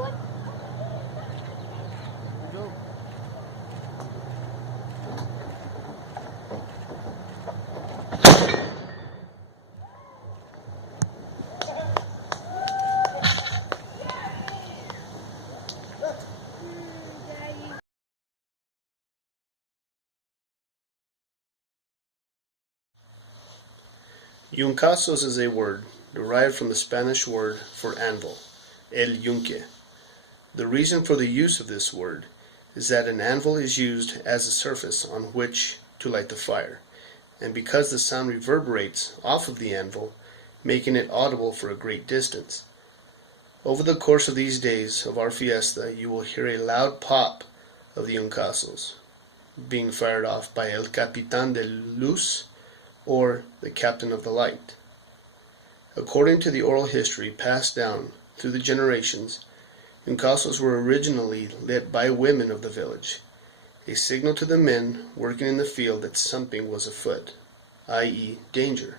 one? Go. Yunqazos is a word derived from the Spanish word for anvil, el yunque. The reason for the use of this word is that an anvil is used as a surface on which to light the fire, and because the sound reverberates off of the anvil, making it audible for a great distance. Over the course of these days of our fiesta, you will hear a loud pop of the Yunqazos being fired off by el Capitan de Luz, or the Captain of the Light. According to the oral history passed down through the generations, Yunqazos were originally lit by women of the village, a signal to the men working in the field that something was afoot, i.e. danger.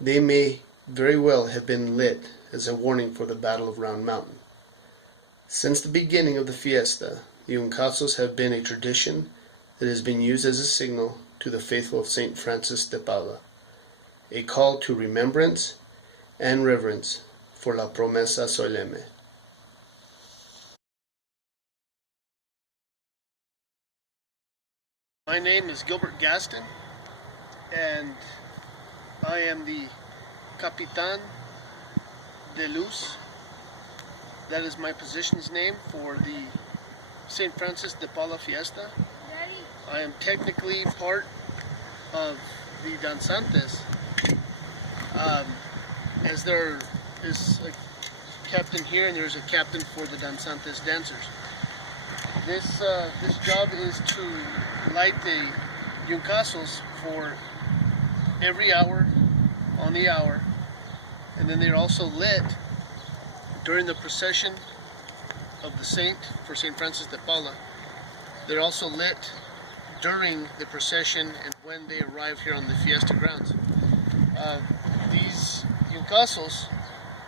They may very well have been lit as a warning for the Battle of Round Mountain. Since the beginning of the fiesta, the Yunqazos have been a tradition that has been used as a signal to the faithful of St. Francis de Paula, a call to remembrance and reverence for la promesa solemne. My name is Gilbert Gaston, and I am the Capitan de Luz. That is my position's name for the St. Francis de Paula Fiesta. I am technically part of the danzantes, as there is a captain here and there's a captain for the danzantes dancers. This job is to light the Yunqazos for every hour on the hour, and then they're also lit during the procession of the saint for St. Francis de Paula. They're also lit during the procession and when they arrive here on the fiesta grounds. These Yunqazos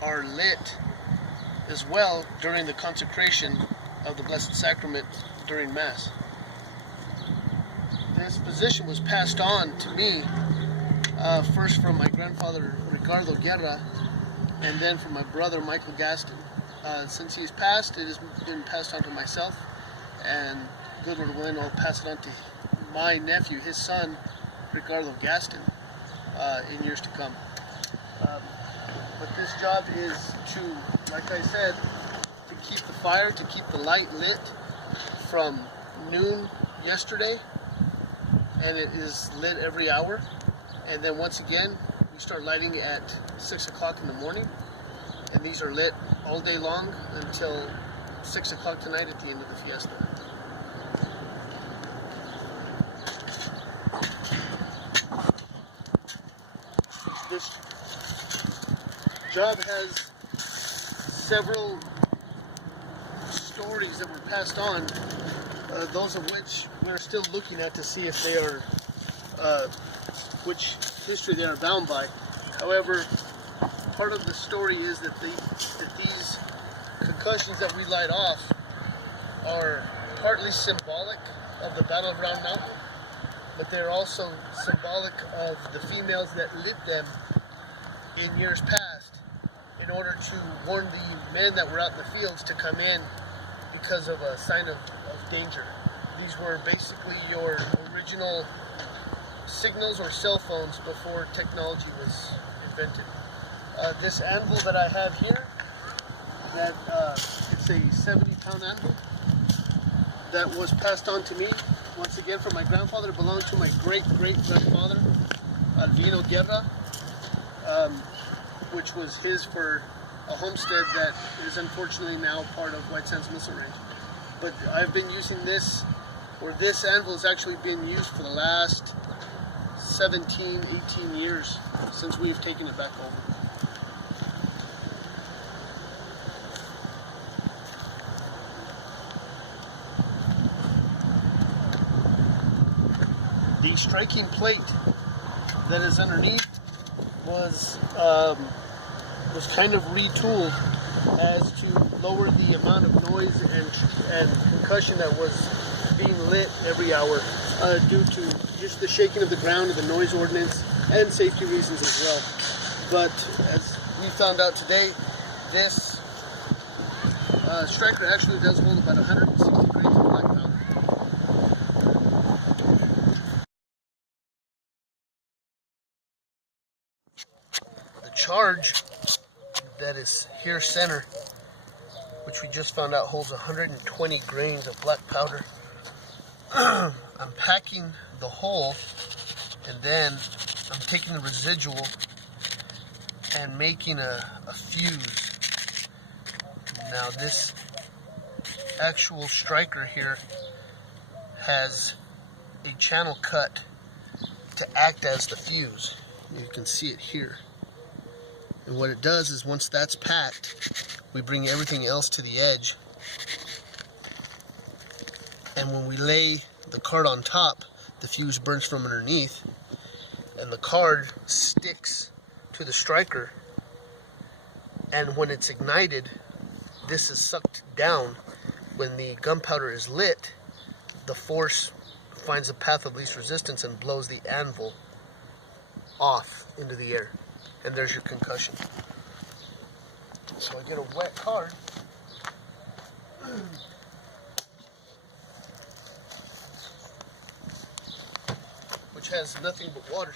are lit as well during the consecration of the Blessed Sacrament during Mass. This position was passed on to me first from my grandfather Ricardo Guerra, and then from my brother Michael Gaston. Since he's passed, it has been passed on to myself, and good Lord willing, I'll pass it on to my nephew, his son, Ricardo Gaston, in years to come. But this job is to, like I said, to keep the fire, to keep the light lit from noon yesterday, and it is lit every hour. And then once again, we start lighting at 6 o'clock in the morning, and these are lit all day long until 6 o'clock tonight at the end of the fiesta. This job has several stories that were passed on, those of which we're still looking at to see if they are, which history they are bound by. However, part of the story is that these concussions that we light off are partly symbolic of the Battle of Round Mountain, but they're also symbolic of the females that lit them in years past in order to warn the men that were out in the fields to come in because of a sign of danger. These were basically your original signals or cell phones before technology was invented. This anvil that I have here, that it's a 70-pound anvil that was passed on to me once again from my grandfather. It belonged to my great-great-grandfather, Alvino Guerra, which was his for a homestead that is unfortunately now part of White Sands Missile Range. But I've been using this, or this anvil has actually been used for the last 17, 18 years since we've taken it back over. The striking plate that is underneath was kind of retooled as to lower the amount of noise and concussion that was being lit every hour due to just the shaking of the ground and the noise ordinance and safety reasons as well. But as we found out today, this striker actually does hold about 160 grains of black powder. The charge that is here center, which we just found out holds 120 grains of black powder. I'm packing the whole, and then I'm taking the residual and making a fuse. Now this actual striker here has a channel cut to act as the fuse. You can see it here. And what it does is once that's packed, we bring everything else to the edge. And when we lay the card on top, the fuse burns from underneath, and the card sticks to the striker. And when it's ignited, this is sucked down. When the gunpowder is lit, the force finds a path of least resistance and blows the anvil off into the air. And there's your concussion. So I get a wet card. Which has nothing but water.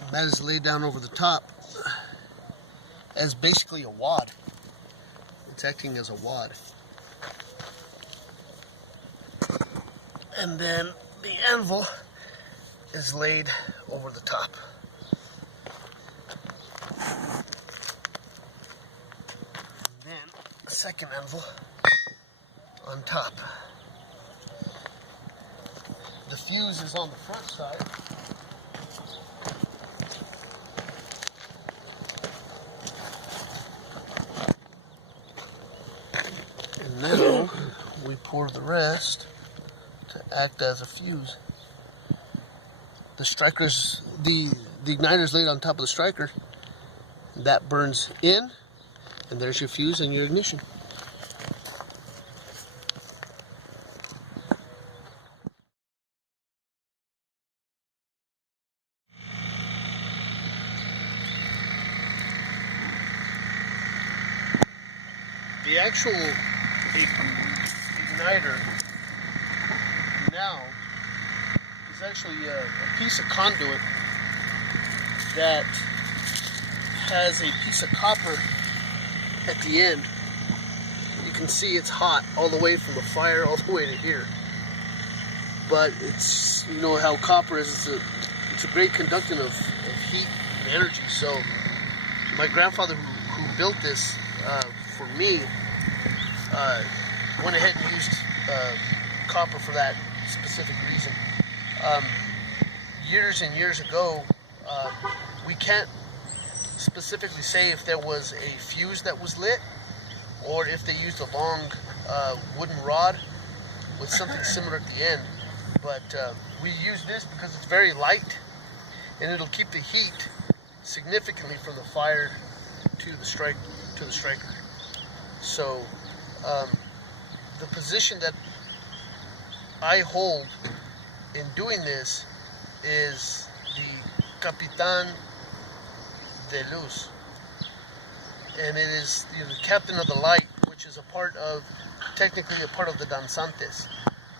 And that is laid down over the top as basically a wad. It's acting as a wad. And then the anvil is laid over the top. And then a second anvil on top. The fuse is on the front side. And now we pour the rest to act as a fuse. The striker's, the igniter's laid on top of the striker. That burns in, and there's your fuse and your ignition. The actual igniter now is actually a piece of conduit that has a piece of copper at the end. You can see it's hot all the way from the fire all the way to here. But it's, you know how copper is, it's a great conductant of heat and energy. So my grandfather who built this for me went ahead and used copper for that specific reason. Years and years ago, we can't specifically say if there was a fuse that was lit or if they used a long wooden rod with something similar at the end. But we use this because it's very light and it'll keep the heat significantly from the fire to the striker. So the position that I hold in doing this is the Capitan de Luz, and it is the captain of the light, which is technically a part of the danzantes.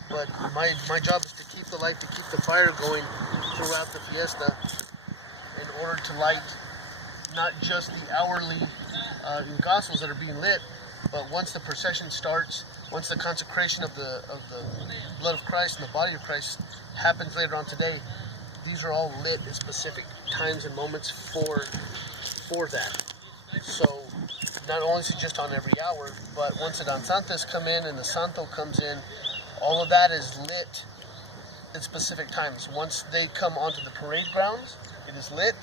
But my job is to keep the light, to keep the fire going throughout the fiesta in order to light not just the hourly Yunqazos that are being lit, but once the procession starts, once the consecration of the blood of Christ and the body of Christ happens later on today, these are all lit at specific times and moments for that. So not only is it just on every hour, but once the danzantes come in and the santo comes in, all of that is lit at specific times. Once they come onto the parade grounds, it is lit.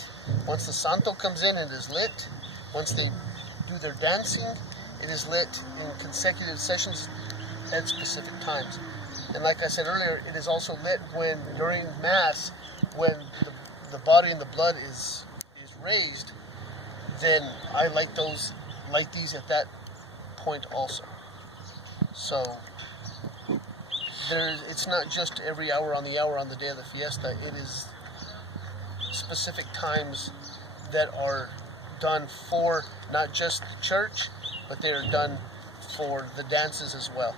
Once the santo comes in, it is lit. Once they do their dancing, it is lit in consecutive sessions at specific times. And like I said earlier, it is also lit when during Mass, when the body and the blood is raised, then I light these at that point also. So it's not just every hour on the hour on the day of the fiesta. It is specific times that are done for not just the church, but they are done for the dances as well.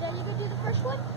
Dad, you gonna do the first one?